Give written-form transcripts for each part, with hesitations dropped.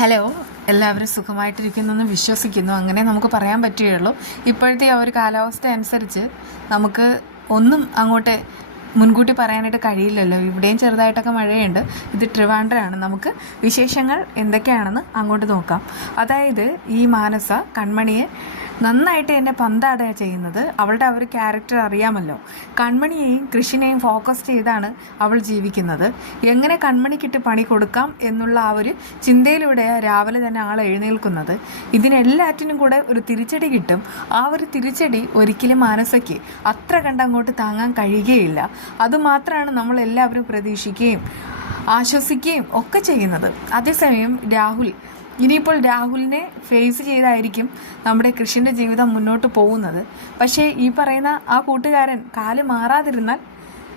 Hello, എല്ലാവരും സുഖമായിട്ടിരിക്കുന്നെന്ന് വിശ്വസിക്കുന്നു. അങ്ങനെ നമുക്ക് പറയാൻ പറ്റുകയുള്ളൂ. ഇപ്പോഴത്തെ ആ ഒരു കാലാവസ്ഥ അനുസരിച്ച് നമുക്ക് ഒന്നും അങ്ങോട്ട് മുൻകൂട്ടി പറയാനായിട്ട് കഴിയില്ലല്ലോ. ഇവിടെയും ചെറുതായിട്ടൊക്കെ മഴയുണ്ട്. ഇത് ട്രിവാൻഡ്രമാണ്. നമുക്ക് വിശേഷങ്ങൾ എന്തൊക്കെയാണെന്ന് അങ്ങോട്ട് നോക്കാം. അതായത് ഈ മാനസ കൺമണിയെ നന്നായിട്ട് എന്നെ പന്താടുക ചെയ്യുന്നത്. അവളുടെ ആ ഒരു ക്യാരക്ടർ അറിയാമല്ലോ. കൺമണിയെയും കൃഷിനെയും ഫോക്കസ് ചെയ്താണ് അവൾ ജീവിക്കുന്നത്. എങ്ങനെ കൺമണിക്കിട്ട് പണി കൊടുക്കാം എന്നുള്ള ആ ഒരു ചിന്തയിലൂടെ രാവിലെ തന്നെ ആൾ എഴുന്നേൽക്കുന്നത്. ഇതിനെല്ലാറ്റിനും കൂടെ ഒരു തിരിച്ചടി കിട്ടും. ആ ഒരു തിരിച്ചടി ഒരിക്കലും മാനസയ്ക്ക് അത്ര കണ്ടങ്ങോട്ട് താങ്ങാൻ കഴിയുകയില്ല. അതുമാത്രമാണ് നമ്മളെല്ലാവരും പ്രതീക്ഷിക്കുകയും ആശ്വസിക്കുകയും ഒക്കെ ചെയ്യുന്നത്. അതേസമയം ഇനിയിപ്പോൾ രാഹുലിനെ ഫേസ് ചെയ്തായിരിക്കും നമ്മുടെ കൃഷിൻ്റെ ജീവിതം മുന്നോട്ട് പോകുന്നത്. പക്ഷേ ഈ പറയുന്ന ആ കൂട്ടുകാരൻ കാല് മാറാതിരുന്നാൽ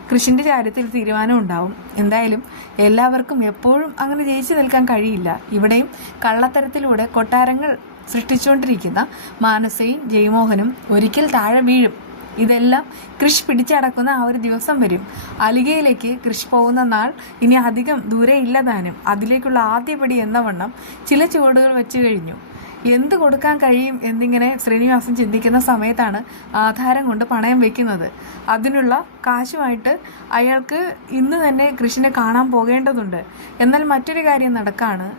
കൃഷിൻ്റെ കാര്യത്തിൽ തീരുമാനം ഉണ്ടാവും. എന്തായാലും എല്ലാവർക്കും എപ്പോഴും അങ്ങനെ ജയിച്ചു നിൽക്കാൻ കഴിയില്ല. ഇവിടെയും കള്ളത്തരത്തിലൂടെ കൊട്ടാരങ്ങൾ സൃഷ്ടിച്ചുകൊണ്ടിരിക്കുന്ന മാനസയും ജയമോഹനും ഒരിക്കൽ താഴെ വീഴും. ഇതെല്ലാം കൃഷി പിടിച്ചടക്കുന്ന ആ ഒരു ദിവസം വരും. അലിഗയിലേക്ക് കൃഷി പോകുന്ന നാൾ ഇനി അധികം ദൂരെ ഇല്ലതാനും. അതിലേക്കുള്ള ആദ്യപടി എന്ന വണ്ണം ചില ചുവടുകൾ വെച്ചു കഴിഞ്ഞു. എന്ത് കൊടുക്കാൻ കഴിയും എന്നിങ്ങനെ ശ്രീനിവാസൻ ചിന്തിക്കുന്ന സമയത്താണ് ആധാരം കൊണ്ട് പണയം വയ്ക്കുന്നത്. അതിനുള്ള കാശുമായിട്ട് അയാൾക്ക് ഇന്ന് തന്നെ കൃഷിനെ കാണാൻ പോകേണ്ടതുണ്ട്. എന്നാൽ മറ്റൊരു കാര്യം നടക്കാണ്.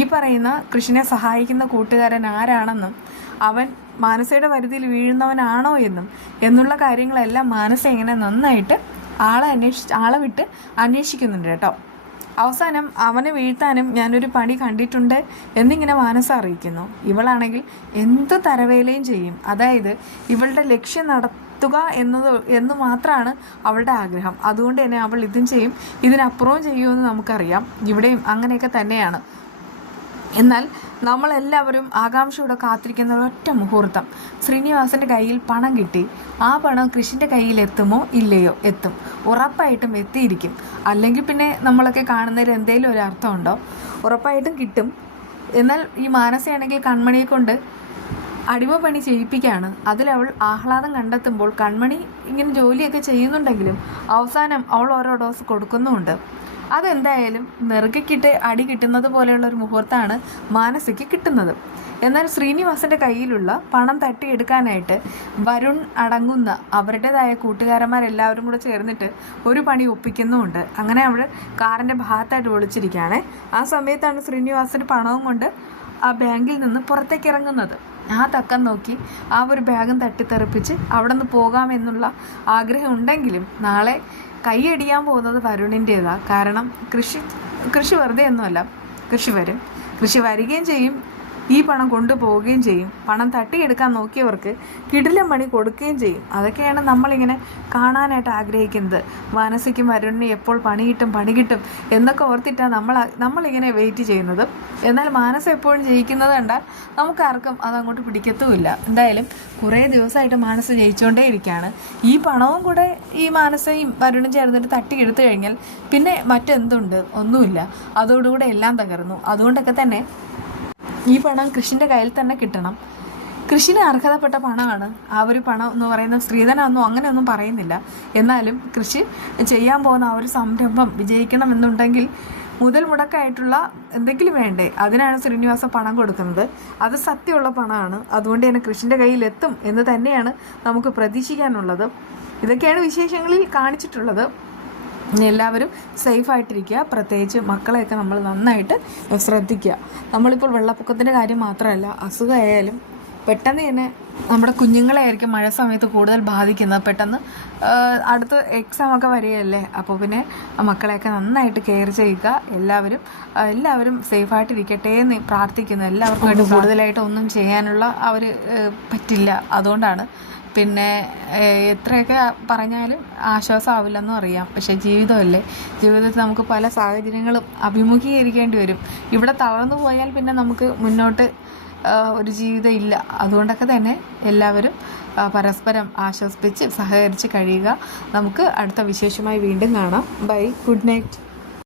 ഈ പറയുന്ന കൃഷിനെ സഹായിക്കുന്ന കൂട്ടുകാരൻ ആരാണെന്നും അവൻ മാനസയുടെ വരുതിയിൽ വീഴുന്നവനാണോ എന്നുള്ള കാര്യങ്ങളെല്ലാം മാനസ ഇങ്ങനെ നന്നായിട്ട് ആളെ വിട്ട് അന്വേഷിക്കുന്നുണ്ട് കേട്ടോ. അവസാനം അവനെ വീഴ്ത്താനും ഞാനൊരു പണി കണ്ടിട്ടുണ്ട് എന്നിങ്ങനെ മാനസ അറിയിക്കുന്നു. ഇവളാണെങ്കിൽ എന്ത് തരവേലയും ചെയ്യും. അതായത് ഇവളുടെ ലക്ഷ്യം നടത്തുക എന്ന് മാത്രമാണ് അവളുടെ ആഗ്രഹം. അതുകൊണ്ട് തന്നെ അവൾ ഇതും ചെയ്യും, ഇതിനപ്പുറവും ചെയ്യുമെന്ന് നമുക്കറിയാം. ഇവിടെയും അങ്ങനെയൊക്കെ തന്നെയാണ്. എന്നാൽ നമ്മളെല്ലാവരും ആകാംക്ഷയോടെ കാത്തിരിക്കുന്ന ഒരൊറ്റ മുഹൂർത്തം. ശ്രീനിവാസൻ്റെ കയ്യിൽ പണം കിട്ടി. ആ പണം കൃഷിൻ്റെ കയ്യിൽ എത്തുമോ ഇല്ലയോ? എത്തും, ഉറപ്പായിട്ടും എത്തിയിരിക്കും. അല്ലെങ്കിൽ പിന്നെ നമ്മളൊക്കെ കാണുന്നതിൽ എന്തെങ്കിലും ഒരു അർത്ഥമുണ്ടോ? ഉറപ്പായിട്ടും കിട്ടും. എന്നാൽ ഈ മാനസയാണെങ്കിൽ കൺമണിയെ കൊണ്ട് അടിമപ്പണി ചെയ്യിപ്പിക്കുകയാണ്. അതിലവൾ ആഹ്ലാദം കണ്ടെത്തുമ്പോൾ കൺമണി ഇങ്ങനെ ജോലിയൊക്കെ ചെയ്യുന്നുണ്ടെങ്കിലും അവസാനം അവൾ ഓരോ ഡോസ് കൊടുക്കുന്നുമുണ്ട്. അതെന്തായാലും നെറുകക്കിട്ട് അടി കിട്ടുന്നത് പോലെയുള്ള ഒരു മുഹൂർത്തമാണ് മാനസയ്ക്ക് കിട്ടുന്നത്. എന്നാൽ ശ്രീനിവാസൻ്റെ കയ്യിലുള്ള പണം തട്ടിയെടുക്കാനായിട്ട് വരുൺ അടങ്ങുന്ന അവരുടേതായ കൂട്ടുകാരന്മാരെല്ലാവരും കൂടെ ചേർന്നിട്ട് ഒരു പണി ഒപ്പിക്കുന്നുമുണ്ട്. അങ്ങനെ അവൾ കാറിൻ്റെ ഭാഗത്തായിട്ട് ഒളിച്ചിരിക്കുകയാണ്. ആ സമയത്താണ് ശ്രീനിവാസൻ്റെ പണവും കൊണ്ട് ആ ബാങ്കിൽ നിന്ന് പുറത്തേക്ക് ഇറങ്ങുന്നത്. ആ തക്കം നോക്കി ആ ഒരു ബാഗും തട്ടിത്തെറിപ്പിച്ച് അവിടെ നിന്ന് പോകാമെന്നുള്ള ആഗ്രഹം ഉണ്ടെങ്കിലും നാളെ കൈയടിയാൻ പോകുന്നത് വരുണിൻ്റേതാണ്. കാരണം കൃഷി വെറുതെ ഒന്നുമല്ല. കൃഷി വരികയും ചെയ്യും, ഈ പണം കൊണ്ടുപോവുകയും ചെയ്യും. പണം തട്ടിയെടുക്കാൻ നോക്കിയവർക്ക് കിടിലം പണി കൊടുക്കുകയും ചെയ്യും. അതൊക്കെയാണ് നമ്മളിങ്ങനെ കാണാനായിട്ട് ആഗ്രഹിക്കുന്നത്. മാനസിക്കും വരുണിന് എപ്പോൾ പണി കിട്ടും എന്നൊക്കെ ഓർത്തിട്ടാണ് നമ്മളിങ്ങനെ വെയിറ്റ് ചെയ്യുന്നത്. എന്നാൽ മാനസ എപ്പോഴും ജയിക്കുന്നത് കണ്ടാൽ നമുക്കാർക്കും അതങ്ങോട്ട് പിടിക്കത്തുമില്ല. എന്തായാലും കുറേ ദിവസമായിട്ട് മാനസ ജയിച്ചുകൊണ്ടേ ഇരിക്കുകയാണ്. ഈ പണവും കൂടെ ഈ മാനസയും വരുണും ചേർന്നിട്ട് തട്ടിയെടുത്തു കഴിഞ്ഞാൽ പിന്നെ മറ്റെന്തുണ്ട്? ഒന്നുമില്ല. അതോടുകൂടെ എല്ലാം തകർന്നു. അതുകൊണ്ടൊക്കെ തന്നെ ഈ പണം കൃഷിൻ്റെ കയ്യിൽ തന്നെ കിട്ടണം. കൃഷിന് അർഹതപ്പെട്ട പണമാണ്. ആ ഒരു പണം എന്ന് പറയുന്ന സ്ത്രീധനമൊന്നും അങ്ങനെയൊന്നും പറയുന്നില്ല. എന്നാലും കൃഷി ചെയ്യാൻ പോകുന്ന ആ ഒരു സംരംഭം വിജയിക്കണമെന്നുണ്ടെങ്കിൽ മുതൽ മുടക്കായിട്ടുള്ള എന്തെങ്കിലും വേണ്ടേ? അതിനാണ് ശ്രീനിവാസ പണം കൊടുക്കുന്നത്. അത് സത്യമുള്ള പണമാണ്. അതുകൊണ്ട് തന്നെ കൃഷിൻ്റെ കയ്യിലെത്തും എന്ന് തന്നെയാണ് നമുക്ക് പ്രതീക്ഷിക്കാനുള്ളത്. ഇതൊക്കെയാണ് വിശേഷങ്ങളിൽ കാണിച്ചിട്ടുള്ളത്. എല്ലാവരും സേഫായിട്ടിരിക്കുക. പ്രത്യേകിച്ച് മക്കളെയൊക്കെ നമ്മൾ നന്നായിട്ട് ശ്രദ്ധിക്കുക. നമ്മളിപ്പോൾ വെള്ളപ്പൊക്കത്തിൻ്റെ കാര്യം മാത്രമല്ല, അസുഖമായാലും പെട്ടെന്ന് തന്നെ നമ്മുടെ കുഞ്ഞുങ്ങളെ ആയിരിക്കും മഴ സമയത്ത് കൂടുതൽ ബാധിക്കുന്നത്. പെട്ടെന്ന് അടുത്ത എക്സാമൊക്കെ വരികയല്ലേ. അപ്പോൾ പിന്നെ മക്കളെയൊക്കെ നന്നായിട്ട് കെയർ ചെയ്യുക. എല്ലാവരും സേഫായിട്ടിരിക്കട്ടെ എന്ന് പ്രാർത്ഥിക്കുന്നു. എല്ലാവർക്കും വേണ്ടി കൂടുതലായിട്ട് ഒന്നും ചെയ്യാനുള്ള പറ്റില്ല. അതുകൊണ്ടാണ് പിന്നെ എത്രയൊക്കെ പറഞ്ഞാലും ആശ്വാസമാവില്ലെന്നും അറിയാം. പക്ഷേ ജീവിതത്തിൽ നമുക്ക് പല സാഹചര്യങ്ങളും അഭിമുഖീകരിക്കേണ്ടി വരും. ഇവിടെ തളർന്നു പോയാൽ പിന്നെ നമുക്ക് മുന്നോട്ട് ഒരു ജീവിതം ഇല്ല. അതുകൊണ്ടൊക്കെ തന്നെ എല്ലാവരും പരസ്പരം ആശ്വസിപ്പിച്ച് സഹകരിച്ച് കഴിയുക. നമുക്ക് അടുത്ത വിശേഷമായി വീണ്ടും കാണാം. Bye, good night.